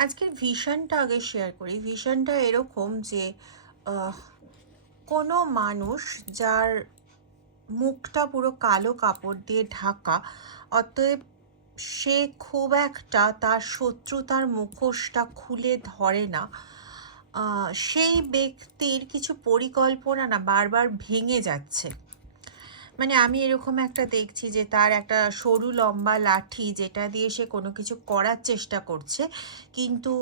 আজকের ভিশনটা আগে শেয়ার করি। ভিশনটা এরকম যে আহ, কোনো মানুষ যার মুখটা পুরো কালো কাপড় দিয়ে ঢাকা, অতএব সে খুব একটা তার শত্রুতার মুখোশটা খুলে ধরে না। সেই ব্যক্তির কিছু পরিকল্পনা না বারবার ভেঙে যাচ্ছে। মানে আমি এরকম একটা দেখছি যে তার একটা সরু লম্বা লাঠি যেটা দিয়ে সে কোনো কিছু করার চেষ্টা করছে, কিন্তু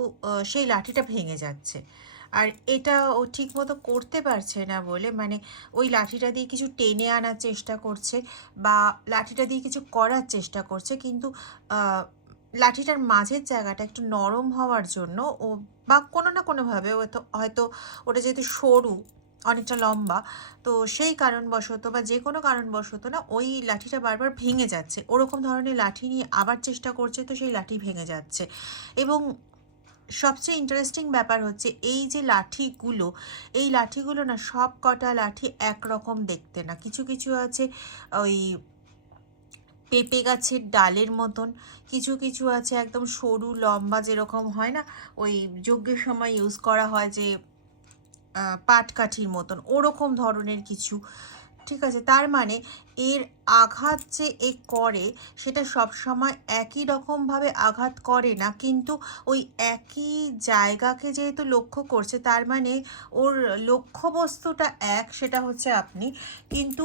সেই লাঠিটা ভেঙে যাচ্ছে। আর এটা ও ঠিক মতো করতে পারছে না বলে, মানে ওই লাঠিটা দিয়ে কিছু টেনে আনার চেষ্টা করছে বা লাঠিটা দিয়ে কিছু করার চেষ্টা করছে, কিন্তু লাঠিটার মাঝের জায়গাটা একটু নরম হওয়ার জন্য ও বা কোনো না কোনোভাবে হয়তো হয়তো ওটা যেহেতু সরু, অনেকটা লম্বা, তো সেই কারণবশত বা যে কোনো কারণবশত না ওই লাঠিটা বারবার ভেঙে যাচ্ছে। ওরকম ধরনের লাঠি নিয়ে আবার চেষ্টা করছে, তো সেই লাঠি ভেঙে যাচ্ছে। এবং সবচেয়ে ইন্টারেস্টিং ব্যাপার হচ্ছে এই যে লাঠিগুলো, এই লাঠিগুলো না সব কটা লাঠি একরকম দেখতে না। কিছু কিছু আছে ওই পেঁপে গাছের ডালের মতন, কিছু কিছু আছে একদম সরু লম্বা, যেরকম হয় না ওই যজ্ঞের সময় ইউজ করা হয় যে পাটকাঠির মতন, ওরকম ধরনের কিছু। ঠিক আছে, তার মানে এর আঘাত যে এ করে সেটা সব সময় একই রকমভাবে আঘাত করে না, কিন্তু ওই একই জায়গাকে যেহেতু লক্ষ্য করছে, তার মানে ওর লক্ষ্যবস্তুটা এক, সেটা হচ্ছে আপনি, কিন্তু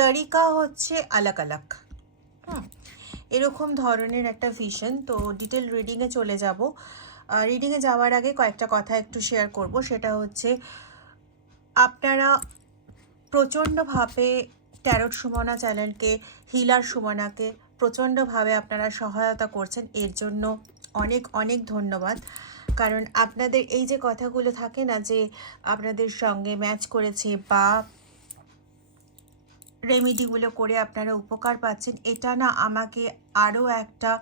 তরিকা হচ্ছে আলাগ আলাগ। হুম, এরকম ধরনের একটা ভিশন। তো ডিটেল রিডিংয়ে চলে যাব। রিডিংয়ে যাওয়ার আগে কয়েকটা কথা একটু শেয়ার করব। সেটা হচ্ছে আপনারা প্রচণ্ডভাবে ট্যারোট সুমনা চ্যানেলকে, হিলার সুমনাকে প্রচণ্ডভাবে আপনারা সহায়তা করছেন, এর জন্য অনেক অনেক ধন্যবাদ। কারণ আপনাদের এই যে কথাগুলো থাকে না যে আপনাদের সঙ্গে ম্যাচ করেছে বা রেমেডিগুলো করে আপনারা উপকার পাচ্ছেন, এটা না আমাকে আরও একটা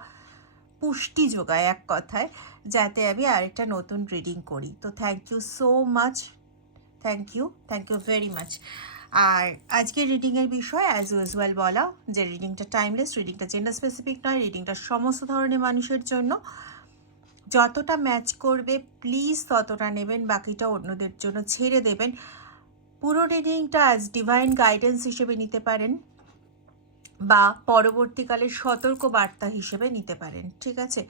পুষ্টি যোগায় এক কথায়, যাতে আমি আরেকটা নতুন রিডিং করি। তো thank you so much, thank you very much. আর আজকের রিডিংয়ের বিষয় অ্যাজ ইউজুয়াল বলা, যে রিডিংটা টাইমলেস, রিডিংটা জেন্ডার স্পেসিফিক নয়, রিডিংটা সমস্ত ধরনের মানুষের জন্য। যতটা ম্যাচ করবে প্লিজ ততটা নেবেন, বাকিটা অন্যদের জন্য ছেড়ে দেবেন। পুরো রিডিংটা অ্যাজ ডিভাইন গাইডেন্স হিসেবে নিতে পারেন বা পরবর্তীকালে সতর্ক বার্তা হিসেবে নিতে পারেন। ঠিক আছে,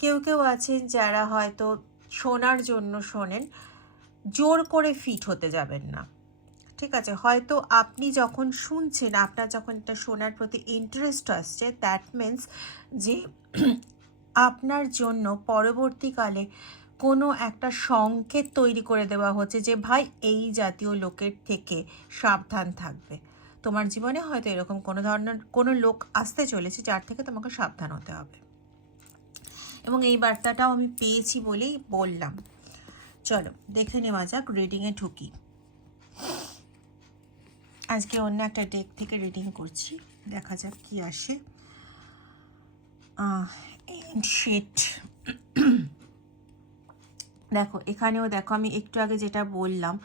কেউ কেউ আছেন যারা হয়তো শোনার জন্য শোনেন, জোর করে ফিট হতে যাবেন না। ঠিক আছে, হয়তো আপনি যখন শুনছেন, আপনার যখন এটা শোনার প্রতি ইন্টারেস্ট আসছে, দ্যাট মিন্স যে আপনার জন্য পরবর্তীকালে কোনো একটা সংকেত তৈরি করে দেওয়া হচ্ছে যে ভাই এই জাতীয় লোকের থেকে সাবধান থাকবে। তোমার জীবনে হয়তো এরকম কোনো ধরনের কোনো লোক আসতে চলেছে যার থেকে তোমাকে সাবধান হতে হবে, এবং এই বার্তাটাও আমি পেয়েছি বলেই বললাম। চলো দেখে নেওয়া যাক, রিডিংয়ে ঢুকি। আজকে অন্য একটা ডেক থেকে রিডিং করছি, দেখা যাক কি আসে। শিট, দেখো এখানেও দেখো, আমি একটু আগে যেটা বললাম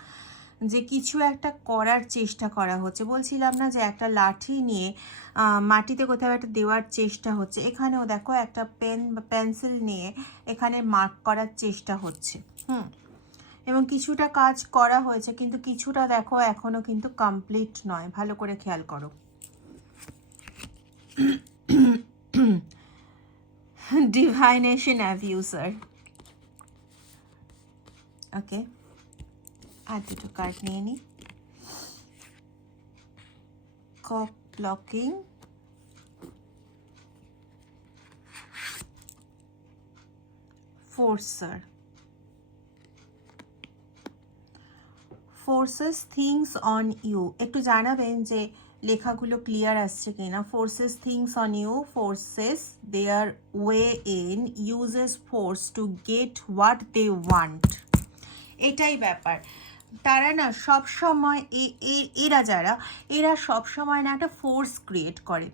যে কিছু একটা করার চেষ্টা করা হচ্ছে, বলছিলাম না যে একটা লাঠি নিয়ে মাটিতে কোথাও একটা দেওয়ার চেষ্টা হচ্ছে। এখানেও দেখো একটা পেন বা পেন্সিল নিয়ে এখানে মার্ক করার চেষ্টা হচ্ছে। এবং কিছুটা কাজ করা হয়েছে, কিন্তু কিছুটা দেখো এখনো কিন্তু কমপ্লিট নয়, ভালো করে খেয়াল করো। ডিভাইনেশন অ্যাবিউজার। ওকে, আর দুটো কার্ড নিয়ে নিই। কপ blocking, forcer, forces things on you. একটু জানাবেন যে লেখাগুলো ক্লিয়ার আসছে কিনা। Forces things on you, forces their way in, uses force to get what they want. এটাই ব্যাপার। তারা না সব সময় এরা সব সময় না একটা ফোর্স ক্রিয়েট করে,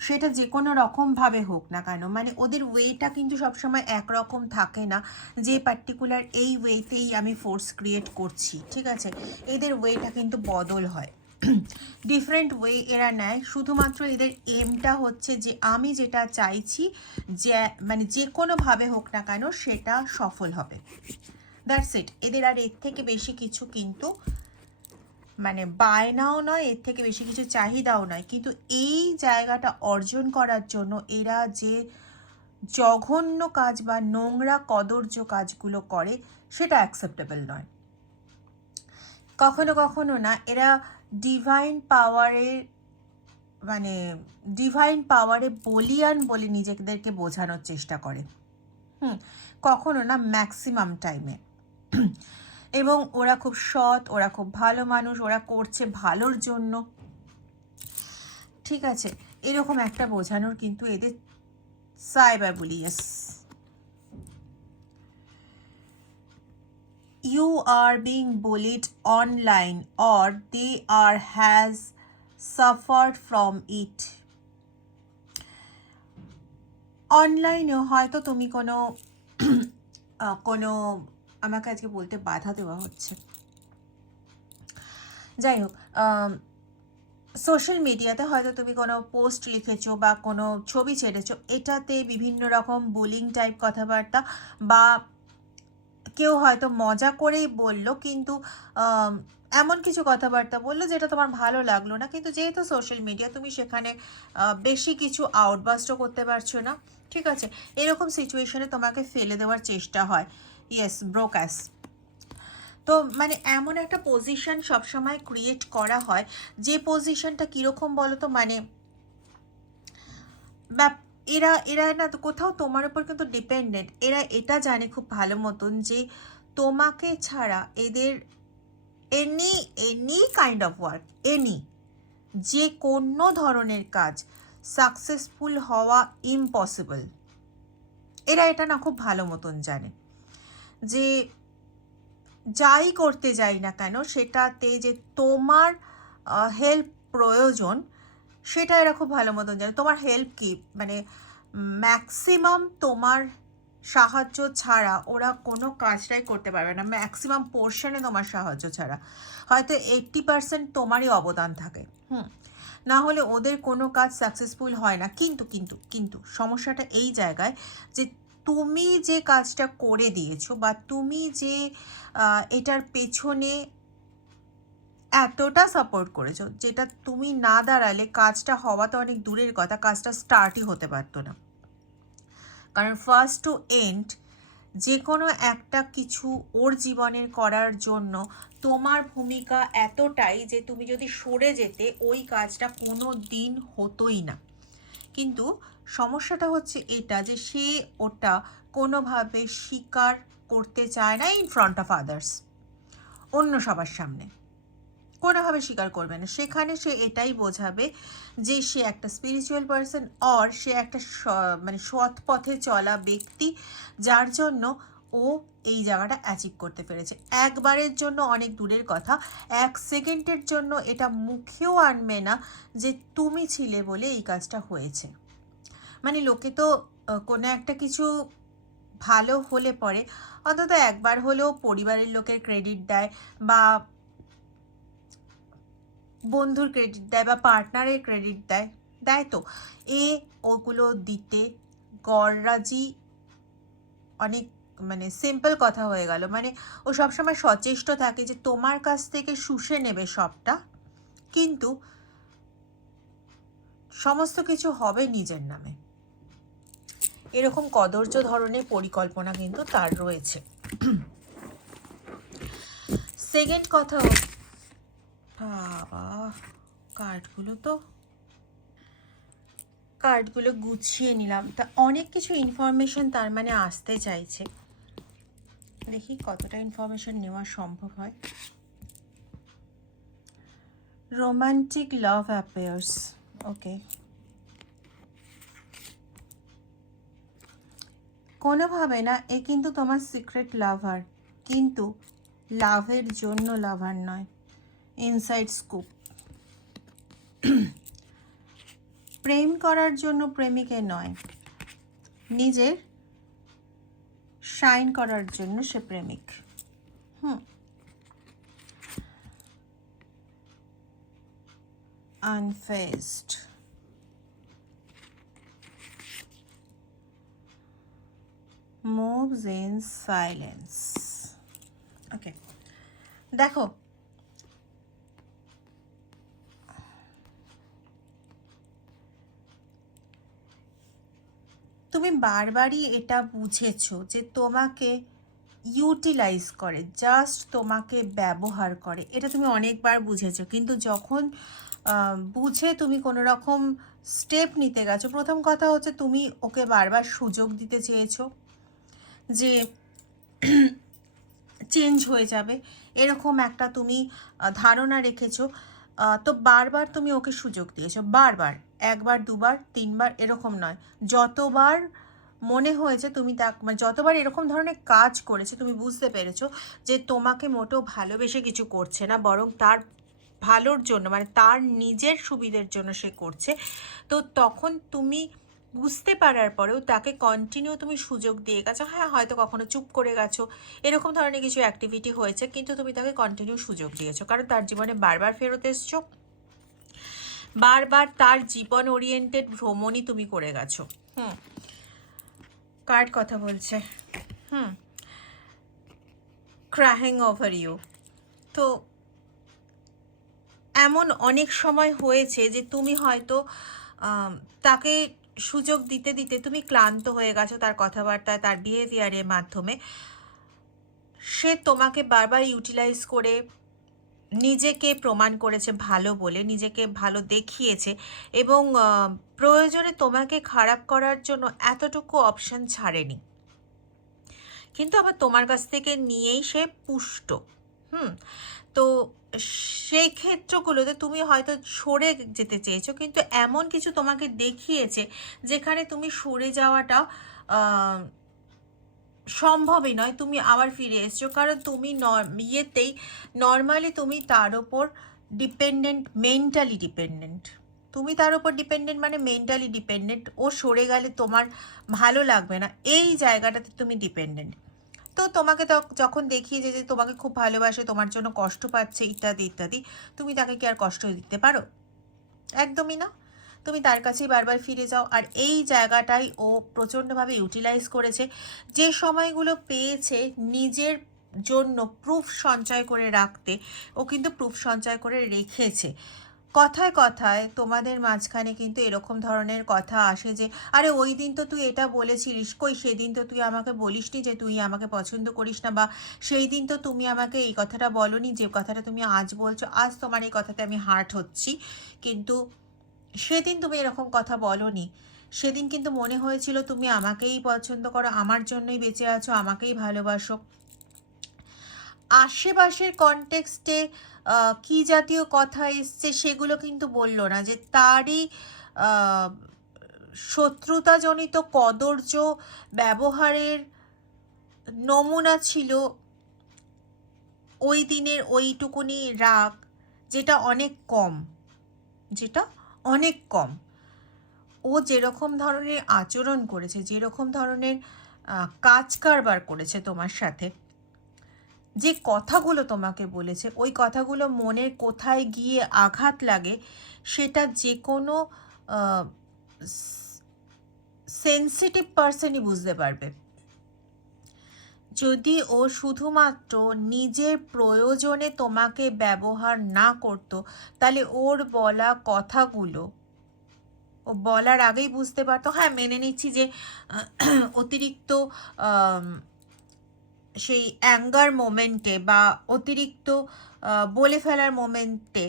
সেটা যে কোনো রকমভাবে হোক না কেন। মানে ওদের ওয়েটা কিন্তু সবসময় একরকম থাকে না, যে পার্টিকুলার এই ওয়েতেই আমি ফোর্স ক্রিয়েট করছি। ঠিক আছে, এদের ওয়েটা কিন্তু বদল হয়। ডিফারেন্ট ওয়ে এরা নেয়, শুধুমাত্র এদের এমটা হচ্ছে যে আমি যেটা চাইছি যে মানে যে কোনোভাবে হোক না কেন সেটা সফল হবে, দ্যাটস ইট। এদের আর এর থেকে বেশি কিছু কিন্তু মানে বায়নাও নয়, এর থেকে বেশি কিছু চাহিদাও নয়। কিন্তু এই জায়গাটা অর্জন করার জন্য এরা যে জঘন্য কাজ বা নোংরা কদর্য কাজগুলো করে সেটা অ্যাকসেপ্টেবল নয়। কখনো কখনো না এরা ডিভাইন পাওয়ারের মানে ডিভাইন পাওয়ারে বলিয়ান বলে নিজেদেরকে বোঝানোর চেষ্টা করে, কখনো না, ম্যাক্সিমাম টাইমে। এবং ওরা খুব সৎ, ওরা খুব ভালো মানুষ, ওরা করছে ভালোর জন্য, ঠিক আছে, এরকম একটা বোঝানোর কিন্তু এদের সাইবার বলি। Yes, you are being bullied online or they are has suffered from it. অনলাইনেও হয়তো তুমি কোনো কোনো আমাকে আজকে বলতে বাধা দেওয়া হচ্ছে, যাই হোক, সোশ্যাল মিডিয়াতে হয়তো তুমি কোনো পোস্ট লিখেছো বা কোনো ছবি ছেড়েছো, এটাতে বিভিন্ন রকম বুলিং টাইপ কথাবার্তা বা কেউ হয়তো মজা করেই বলল, কিন্তু এমন কিছু কথাবার্তা বললো যেটা তোমার ভালো লাগলো না, কিন্তু যেহেতু সোশ্যাল মিডিয়া তুমি সেখানে বেশি কিছু আউটবাস্টও করতে পারছো না, ঠিক আছে, এরকম সিচুয়েশনে তোমাকে ফেলে দেওয়ার চেষ্টা হয়। Yes, Broca's. তো মানে এমন একটা পজিশন সবসময় ক্রিয়েট করা হয়, যে পজিশনটা কীরকম বলো তো, মানে এরা এরা না তো কোথাও তোমার উপর কিন্তু ডিপেন্ডেন্ট। এরা এটা জানে খুব ভালো মতন যে তোমাকে ছাড়া এদের any any kind of work, যে কোনো ধরনের কাজ সাকসেসফুল হওয়া ইম্পসিবল। এরা এটা না খুব ভালো মতন জানে যে যাই করতে যাই না কেন সেটাতে যে তোমার হেল্প প্রয়োজন, সেটা এরা খুব ভালো মতন জানে। তোমার হেল্প কি, মানে ম্যাক্সিমাম তোমার সাহায্য ছাড়া ওরা কোনো কাজটাই করতে পারবে না, ম্যাক্সিমাম পোর্শনে তোমার সাহায্য ছাড়া। হয়তো 80% তোমারই অবদান থাকে, না হলে ওদের কোনো কাজ সাকসেসফুল হয় না। কিন্তু কিন্তু কিন্তু সমস্যাটা এই জায়গায় যে তুমি যে কাজটা করে দিয়েছো বা তুমি যে এটার পেছনে এতটা সাপোর্ট করেছো, যেটা তুমি না দাঁড়ালে কাজটা হওয়া তো অনেক দূরের কথা, কাজটা স্টার্টই হতে পারতো না। কারণ ফার্স্ট টু এন্ড যে কোনো একটা কিছু ওর জীবনের করার জন্য তোমার ভূমিকা এতটাই যে তুমি যদি সরে যেতে ওই কাজটা কোনো দিন হতোই না। কিন্তু সমস্যাটা হচ্ছে এটা যে সে ওটা কোনোভাবে স্বীকার করতে চায় না ইন ফ্রন্ট অফ আদার্স, অন্য সবার সামনে কোনোভাবে স্বীকার করবে না। সেখানে সে এটাই বোঝাবে যে সে একটা স্পিরিচুয়াল পার্সন অর সে একটা মানে সৎ পথে চলা ব্যক্তি, যার জন্য ও এই জায়গাটা অ্যাচিভ করতে পেরেছে। একবারের জন্য অনেক দূরের কথা, 1 সেকেন্ডের জন্য এটা মুখেও আনবে না যে তুমি ছিলে বলে এই কাজটা হয়েছে। মানে লোকে তো কোনো একটা কিছু ভালো হলে পরে অন্তত একবার হলেও পরিবারের লোকের ক্রেডিট দেয় বা বন্ধুর ক্রেডিট দেয় বা পার্টনারের ক্রেডিট দেয় তো। ওগুলো দিতে গররাজি অনেক মানে সিম্পল কথা হয়ে গেল। মানে ও সবসময় সচেষ্ট থাকে যে তোমার কাছ থেকে শুষে নেবে সবটা, কিন্তু সমস্ত কিছু হবে নিজের নামে, এরকম কদর্য ধরনের পরিকল্পনা কিন্তু তার রয়েছে। সেকেন্ড কথা, বাবা কার্ডগুলো গুছিয়ে নিলাম, তা অনেক কিছু ইনফরমেশন তার মানে আসতে চাইছে, দেখি কতটা ইনফরমেশন নেওয়া সম্ভব হয়। রোমান্টিক লাভ অ্যাফেয়ার্স, ওকে, কোনোভাবে না এ কিন্তু তোমার সিক্রেট লাভার, কিন্তু লাভের জন্য লাভার নয়, ইনসাইড স্কুপ। প্রেম করার জন্য প্রেমিকে নয়, নিজের শাইন করার জন্য সে প্রেমিক। unfazed. Moves in silence. Okay. দেখো, তুমি বারবারই এটা বুঝেছো যে তোমাকে ইউটিলাইজ করে, জাস্ট তোমাকে ব্যবহার করে, এটা তুমি অনেকবার বুঝেছো। কিন্তু যখন বুঝে তুমি কোনো রকম স্টেপ নিতে গেছো, প্রথম কথা হচ্ছে তুমি ওকে বারবার সুযোগ দিতে চেয়েছো যে চেঞ্জ হয়ে যাবে, এরকম একটা তুমি ধারণা রেখেছো। তো বারবার তুমি ওকে সুযোগ দিয়েছো, বারবার, একবার দুবার তিনবার এরকম নয়, যতবার মনে হয়েছে তুমি মানে যতবার এরকম ধরনের কাজ করেছে তুমি বুঝতে পেরেছো যে তোমাকে মোটেও ভালোবেসে কিছু করছে না, বরং তার ভালোর জন্য, মানে তার নিজের সুবিধের জন্য সে করছে। তো তখন তুমি বুঝতে পারার পরেও তাকে কন্টিনিউ তুমি সুযোগ দিয়ে গেছো। হ্যাঁ, হয়তো কখনো চুপ করে গেছো, এরকম ধরনের কিছু অ্যাক্টিভিটি হয়েছে, কিন্তু তুমি তাকে কন্টিনিউ সুযোগ দিয়েছো, কারণ তার জীবনে বারবার ফেরত এসছো, বারবার তার জীবন ওরিয়েন্টেড ভ্রমণই তুমি করে গেছো। কার্ড কথা বলছে, ক্রাইং ওভার ইউ। তো এমন অনেক সময় হয়েছে যে তুমি হয়তো তাকে সুযোগ দিতে দিতে তুমি ক্লান্ত হয়ে গেছো তার কথাবার্তায়, তার বিহেভিয়ারের মাধ্যমে। সে তোমাকে বারবার ইউটিলাইজ করে নিজেকে প্রমাণ করেছে ভালো বলে, নিজেকে ভালো দেখিয়েছে, এবং প্রয়োজনে তোমাকে খারাপ করার জন্য এতটুকু অপশন ছাড়েনি, কিন্তু আবার তোমার কাছ থেকে নিয়েই সে পুষ্ট। তো সেই ক্ষেত্রগুলোতে তুমি হয়তো সরে যেতে চেয়েছো, কিন্তু এমন কিছু তোমাকে দেখিয়েছে যেখানে তুমি সরে যাওয়াটা সম্ভবই নয়, তুমি আবার ফিরে এসছো, কারণ তুমি নর্মালি তুমি তার ওপর ডিপেন্ডেন্ট, মেন্টালি ডিপেন্ডেন্ট। তুমি তার উপর ডিপেন্ডেন্ট মানে মেন্টালি ডিপেন্ডেন্ট। ও সরে গেলে তোমার ভালো লাগবে না, এই জায়গাটাতে তুমি ডিপেন্ডেন্ট। তো তোমাকে যখন দেখিয়েছে যে তোমাকে খুব ভালোবাসে, তোমার জন্য কষ্ট পাচ্ছে ইত্যাদি ইত্যাদি, তুমি তাকে কি আর কষ্ট দিতে পারো? একদমই না। তুমি তার কাছেই বারবার ফিরে যাও, আর এই জায়গাটাই ও প্রচণ্ডভাবে ইউটিলাইজ করেছে। যে সময়গুলো পেয়েছে নিজের জন্য প্রুফ সঞ্চয় করে রাখতে, ও কিন্তু প্রুফ সঞ্চয় করে রেখেছে। কথায় কথায় তোমাদের মাঝখানে কিন্তু এরকম ধরনের কথা আসে যে, আরে ওই দিন তো তুই এটা বলেছিলিস, কই সেদিন তো তুই আমাকে বলিসনি যে তুই আমাকে পছন্দ করিস না, বা সেই দিন তো তুমি আমাকে এই কথাটা বলনি যে কথাটা তুমি আজ বলছো, আজ তোমার এই কথাতে আমি হার্ট হচ্ছি, কিন্তু সেদিন তুমি এরকম কথা বলোনি। সেদিন কিন্তু মনে হয়েছিল তুমি আমাকেই পছন্দ করো, আমার জন্যই বেঁচে আছো, আমাকেই ভালোবাসো। আশেপাশের কনটেক্সটে কী জাতীয় কথা এসছে সেগুলো কিন্তু বললো না, যে তারই শত্রুতাজনিত কদর্য ব্যবহারের নমুনা ছিল ওই দিনের ওইটুকুনি রাগ, যেটা অনেক কম, যেটা অনেক কম। ও যেরকম ধরনের আচরণ করেছে, যেরকম ধরনের কাজ কারবার করেছে তোমার সাথে, যে কথাগুলো তোমাকে বলেছে, ওই কথাগুলো মনের কোথায় গিয়ে আঘাত লাগে সেটা যে কোনো সেন্সিটিভ পার্সনই বুঝতে পারবে। যদি ও শুধুমাত্র নিজের প্রয়োজনে তোমাকে ব্যবহার না করতো, তাহলে ওর বলা কথাগুলো ও বলার আগেই বুঝতে পারতো। হ্যাঁ, মেনে নিচ্ছি যে অতিরিক্ত সেই অ্যাঙ্গার মোমেন্টে বা অতিরিক্ত বলে ফেলার মোমেন্টে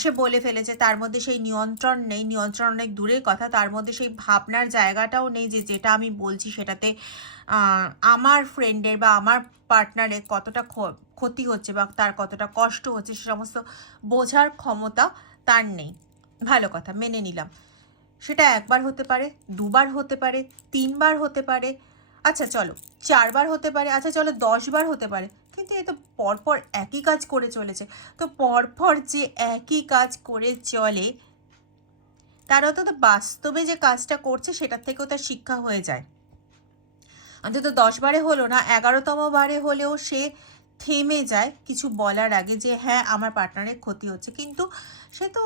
সে বলে ফেলেছে, তার মধ্যে সেই নিয়ন্ত্রণ নেই, নিয়ন্ত্রণ অনেক দূরের কথা, তার মধ্যে সেই ভাবনার জায়গাটাও নেই যে যেটা আমি বলছি সেটাতে আমার ফ্রেন্ডের বা আমার পার্টনারের কতটা ক্ষতি হচ্ছে বা তার কতটা কষ্ট হচ্ছে সে সমস্ত বোঝার ক্ষমতা তার নেই। ভালো কথা, মেনে নিলাম। সেটা একবার হতে পারে, দুবার হতে পারে, তিনবার হতে পারে, আচ্ছা চলো 4বার হতে পারে, আচ্ছা চলো 10বার হতে পারে, কিন্তু এ তো পরপর একই কাজ করে চলেছে। তো পরপর যে একই কাজ করে চলে, তার অন্তত বাস্তবে যে কাজটা করছে সেটার থেকেও তার শিক্ষা হয়ে যায়। অন্তত 10বারে হলো না, 11তম বারে হলেও সে থেমে যায় কিছু বলার আগে, যে হ্যাঁ আমার পার্টনারের ক্ষতি হচ্ছে। কিন্তু সে তো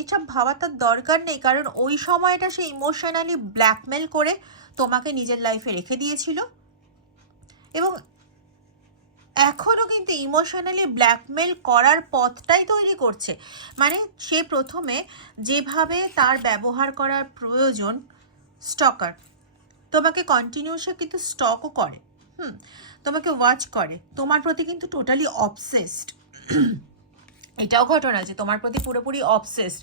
এসব ভাবার তার দরকার নেই, কারণ ওই সময়টা সে ইমোশনালি ব্ল্যাকমেল করে তোমাকে নিজের লাইফে রেখে দিয়েছিল, এবং এখনও কিন্তু ইমোশনালি ব্ল্যাকমেল করার পথটাই তৈরি করছে। মানে সে প্রথমে যেভাবে তার ব্যবহার করার প্রয়োজন, স্টকার, তোমাকে কন্টিনিউসে কিন্তু স্টকও করে, তোমাকে ওয়াচ করে, তোমার প্রতি কিন্তু টোটালি অবসেসড। এটাও ঘটনা যে তোমার প্রতি পুরোপুরি অবসেসড।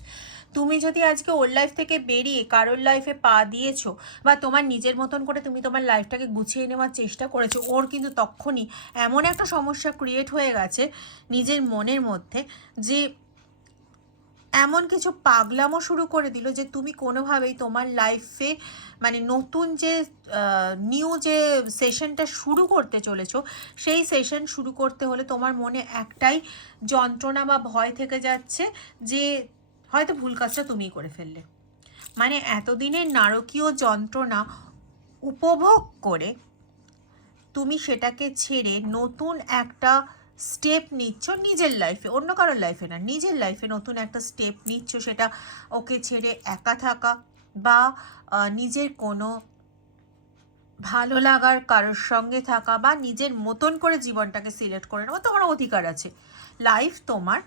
তুমি যদি আজকে ওর লাইফ থেকে বেরিয়ে কারোর লাইফে পা দিয়েছো বা তোমার নিজের মতন করে তুমি তোমার লাইফটাকে গুছিয়ে নেওয়ার চেষ্টা করেছো, ওর কিন্তু তখনই এমন একটা সমস্যা ক্রিয়েট হয়ে গেছে নিজের মনের মধ্যে, যে এমন কিছু পাগলামো শুরু করে দিল যে তুমি কোনোভাবেই তোমার লাইফে মানে নতুন যে নিউ যে সেশনটা শুরু করতে চলেছো, সেই সেশন শুরু করতে হলে তোমার মনে একটাই যন্ত্রণা বা ভয় থেকে যাচ্ছে যে হয়তো ভুল কাজটা তুমিই করে ফেললে। মানে এতদিনের নারকীয় যন্ত্রণা উপভোগ করে তুমি সেটাকে ছেড়ে নতুন একটা স্টেপ নিচ্ছ নিজের লাইফে, অন্য কারোর লাইফে না, নিজের লাইফে নতুন একটা স্টেপ নিচ্ছ, সেটা ওকে ছেড়ে একা থাকা বা নিজের কোনো ভালো লাগার কারোর সঙ্গে থাকা বা নিজের মতন করে জীবনটাকে সিলেক্ট করে নেওয়া তোমার অধিকার আছে। লাইফ তোমার,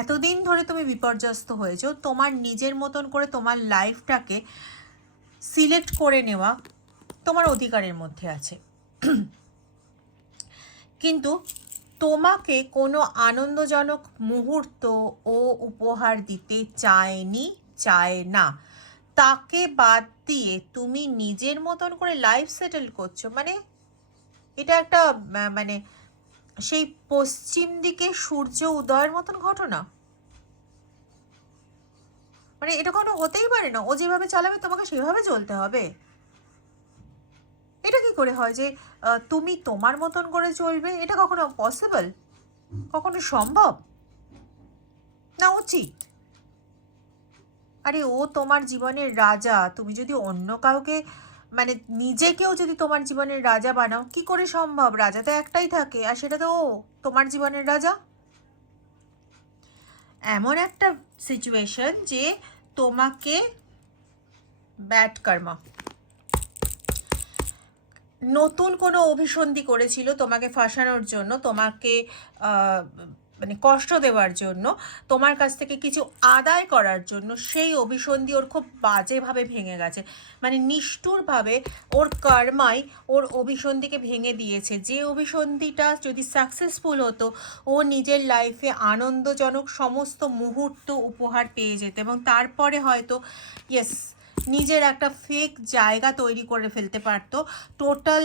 এতদিন ধরে তুমি বিপর্যস্ত হয়েছো, তোমার নিজের মতন করে তোমার লাইফটাকে সিলেক্ট করে নেওয়া তোমার অধিকারের মধ্যে আছে। কিন্তু তোমাকে কোনো আনন্দজনক মুহূর্ত ও উপহার দিতে চায়নি, চায় না। তাকে বাদ দিয়ে তুমি নিজের মতন করে লাইফ সেটেল করছো, মানে এটা একটা মানে সেই পশ্চিম দিকে সূর্য উদয়ের মতন ঘটনা। মানে এটা কোনো হতেই পারে না। ও যেভাবে চালাবে তোমাকে সেভাবে চলতে হবে। এটা কি করে হয় যে তুমি তোমার মতন করে চলবে? এটা কখনো পসিবল? কখনো সম্ভব? না উচিত? আরে ও তোমার জীবনের রাজা, তুমি যদি অন্য কাউকে মানে নিজেকেও যদি তোমার জীবনের রাজা বানাও, কি করে সম্ভব? রাজা তো একটাই থাকে, আর সেটা তো ও, তোমার জীবনের রাজা। এমন একটা সিচুয়েশন যে তোমাকে ব্যাড কর্মা, নতুন কোনো অভিসন্ধি করেছিল তোমাকে ফাঁসানোর জন্য, তোমাকে মানে কষ্ট দেওয়ার জন্য, তোমার কাছ থেকে কিছু আদায় করার জন্য। সেই অভিসন্ধি ওর খুব বাজেভাবে ভেঙে গেছে, মানে নিষ্ঠুরভাবে ওর কর্মাই ওর অভিসন্ধিকে ভেঙে দিয়েছে। যে অভিসন্ধিটা যদি সাকসেসফুল হতো, ও নিজের লাইফে আনন্দজনক সমস্ত মুহূর্ত উপহার পেয়ে যেত, এবং তারপরে হয়তো ইয়েস নিজের একটা ফেক জায়গা তৈরি করে ফেলতে পারতো টোটাল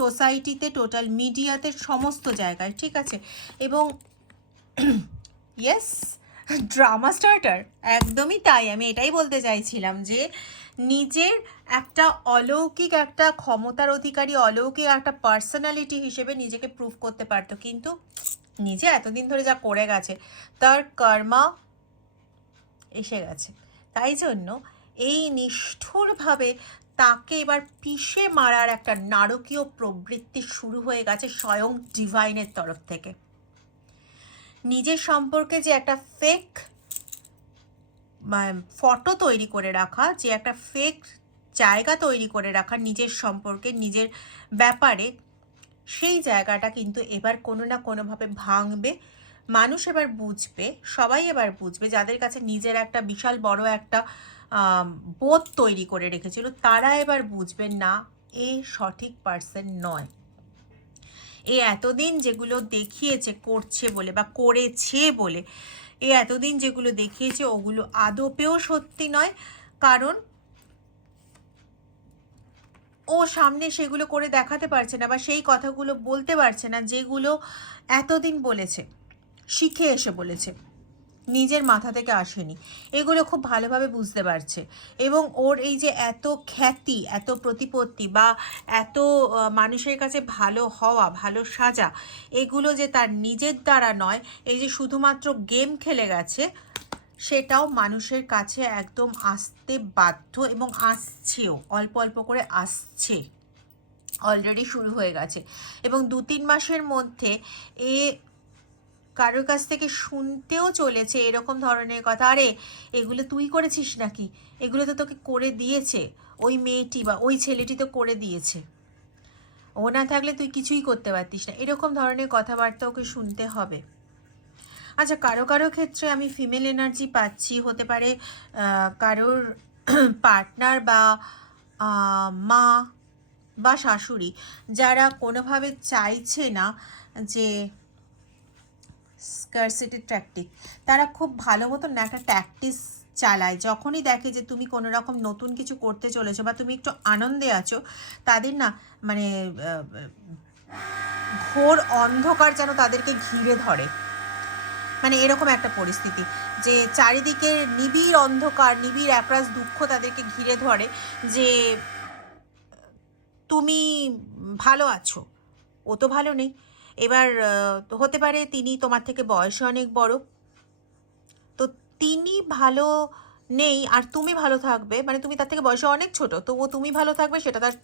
সোসাইটিতে, টোটাল মিডিয়াতে, সমস্ত জায়গায়, ঠিক আছে। এবং ইয়েস, ড্রামা স্টার্টার, একদমই তাই। আমি এটাই বলতে চাইছিলাম যে নিজের একটা অলৌকিক একটা ক্ষমতার অধিকারী, অলৌকিক একটা পার্সোনালিটি হিসেবে নিজেকে প্রুভ করতে পারতো, কিন্তু নিজে এতদিন ধরে যা করে গেছে তার কর্মা এসে গেছে। তাই জন্য এই নিষ্ঠুরভাবে তাকে এবার পিষে মারার একটা নারকীয় প্রবৃত্তি শুরু হয়ে গেছে স্বয়ং ডিভাইনের তরফ থেকে। নিজের সম্পর্কে যে একটা ফেক ফটো তৈরি করে রাখা, যে একটা ফেক জায়গা তৈরি করে রাখা নিজের সম্পর্কে, নিজের ব্যাপারে, সেই জায়গাটা কিন্তু এবার কোনো না কোনোভাবে ভাঙবে। মানুষ এবার বুঝবে, সবাই এবার বুঝবে, যাদের কাছে নিজের একটা বিশাল বড় একটা বোধ তৈরি করে রেখেছিল, তারা এবার বুঝবে না এ সঠিক পার্সন নয়। এ এতদিন যেগুলো দেখিয়েছে করছে বলে বা করেছে বলে, এ এতদিন যেগুলো দেখিয়েছে ওগুলো আদপেও সত্যি নয়, কারণ ও সামনে সেগুলো করে দেখাতে পারছে না বা সেই কথাগুলো বলতে পারছে না যেগুলো এতদিন বলেছে, শিখে এসে বলেছে, নিজের মাথা থেকে আসেনি। এগুলো খুব ভালোভাবে বুঝতে পারছে, এবং ওর এই যে এত খ্যাতি, এত প্রতিপত্তি বা এত মানুষের কাছে ভালো হওয়া, ভালো সাজা, এগুলো যে তার নিজের দ্বারা নয়, এই যে শুধুমাত্র গেম খেলে গেছে, সেটাও মানুষের কাছে একদম আসতে বাধ্য, এবং আসছেও, অল্প অল্প করে আসছে, অলরেডি শুরু হয়ে গেছে। এবং 2-3 মাসের মধ্যে এ কারোর কাছ থেকে শুনতেও চলেছে এরকম ধরনের কথা, আরে এগুলো তুই করেছিস নাকি, এগুলো তো তোকে করে দিয়েছে ওই মেয়েটি বা ওই ছেলেটি তো করে দিয়েছে, ও না থাকলে তুই কিছুই করতে পারতিস না, এরকম ধরনের কথাবার্তা ওকে শুনতে হবে। আচ্ছা, কারো কারো ক্ষেত্রে আমি ফিমেল এনার্জি পাচ্ছি, হতে পারে কারোর পার্টনার বা মা বা শাশুড়ি, যারা কোনোভাবে চাইছে না যে স্কারসিটি ট্যাকটিক, তারা খুব ভালো মতন না একটা ট্যাকটিস চালায়, যখনই দেখে যে তুমি কোনো রকম নতুন কিছু করতে চলেছো বা তুমি একটু আনন্দে আছো, তাদের না মানে ঘোর অন্ধকার যেন তাদেরকে ঘিরে ধরে, মানে এরকম একটা পরিস্থিতি যে চারিদিকে নিবিড় অন্ধকার, নিবিড় একরাশ দুঃখ তাদেরকে ঘিরে ধরে, যে তুমি ভালো আছো, ও তো ভালো নেই। এবার হতে পারে তিনি তোমার থেকে বয়সে অনেক বড়, তো তিনি ভালো নেই আর তুমি ভালো থাকবে, মানে তুমি তার থেকে বয়সে অনেক ছোট, তো ও তুমি ভালো থাকবে সেটা তার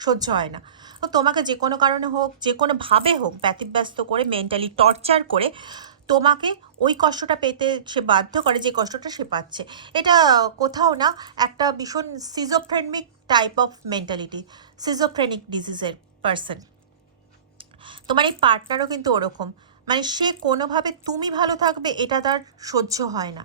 সহ্য হয় না। তো তোমাকে যে কোনো কারণে হোক, যে কোনোভাবে হোক, ব্যতিব্যস্ত করে, মেন্টালি টর্চার করে তোমাকে ওই কষ্টটা পেতে সে বাধ্য করে, যে কষ্টটা সে পাচ্ছে। এটা কোথাও না একটা ভীষণ schizophrenic type of mentality, schizophrenic ডিজিজের পার্সন। তোমার এই পার্টনারও কিন্তু ওরকম, মানে সে কোনোভাবে তুমি ভালো থাকবে এটা তার সহ্য হয় না।